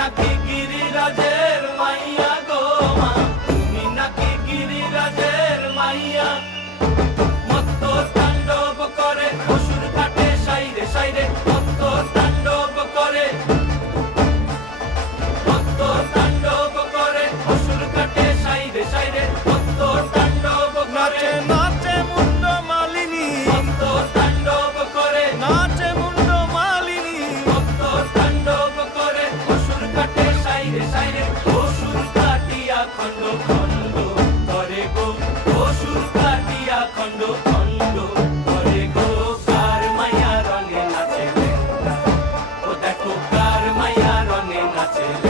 নাকি গিরিরাজের মাইয়া গো মা, তুমি নাকি গিরিরাজের মাইয়া। মত্ত তাণ্ডব করে অসুর ঘাটে সাইরে সাইরে, মত্ত তাণ্ডব করে, মত্ত তাণ্ডব করে অসুর ঘাটে সাইরে সাইরে, মত্ত তাণ্ডব করে। নাচে মুন্ড মালিনী, মত্ত তাণ্ডব করে, নাচে মুন্ড মালিনী, মত্ত তাণ্ডব করে অসুর ঘাটে সাইরে সাইরে, অসুর কাটিয়া খণ্ড খণ্ড করে গো, অসুর কাটিয়া খণ্ড খণ্ড করে গো। কার মায়া রঙে নাচে লেঙ্গা, ও দেখো কার মায়া রঙে নাচে লেঙ্গা।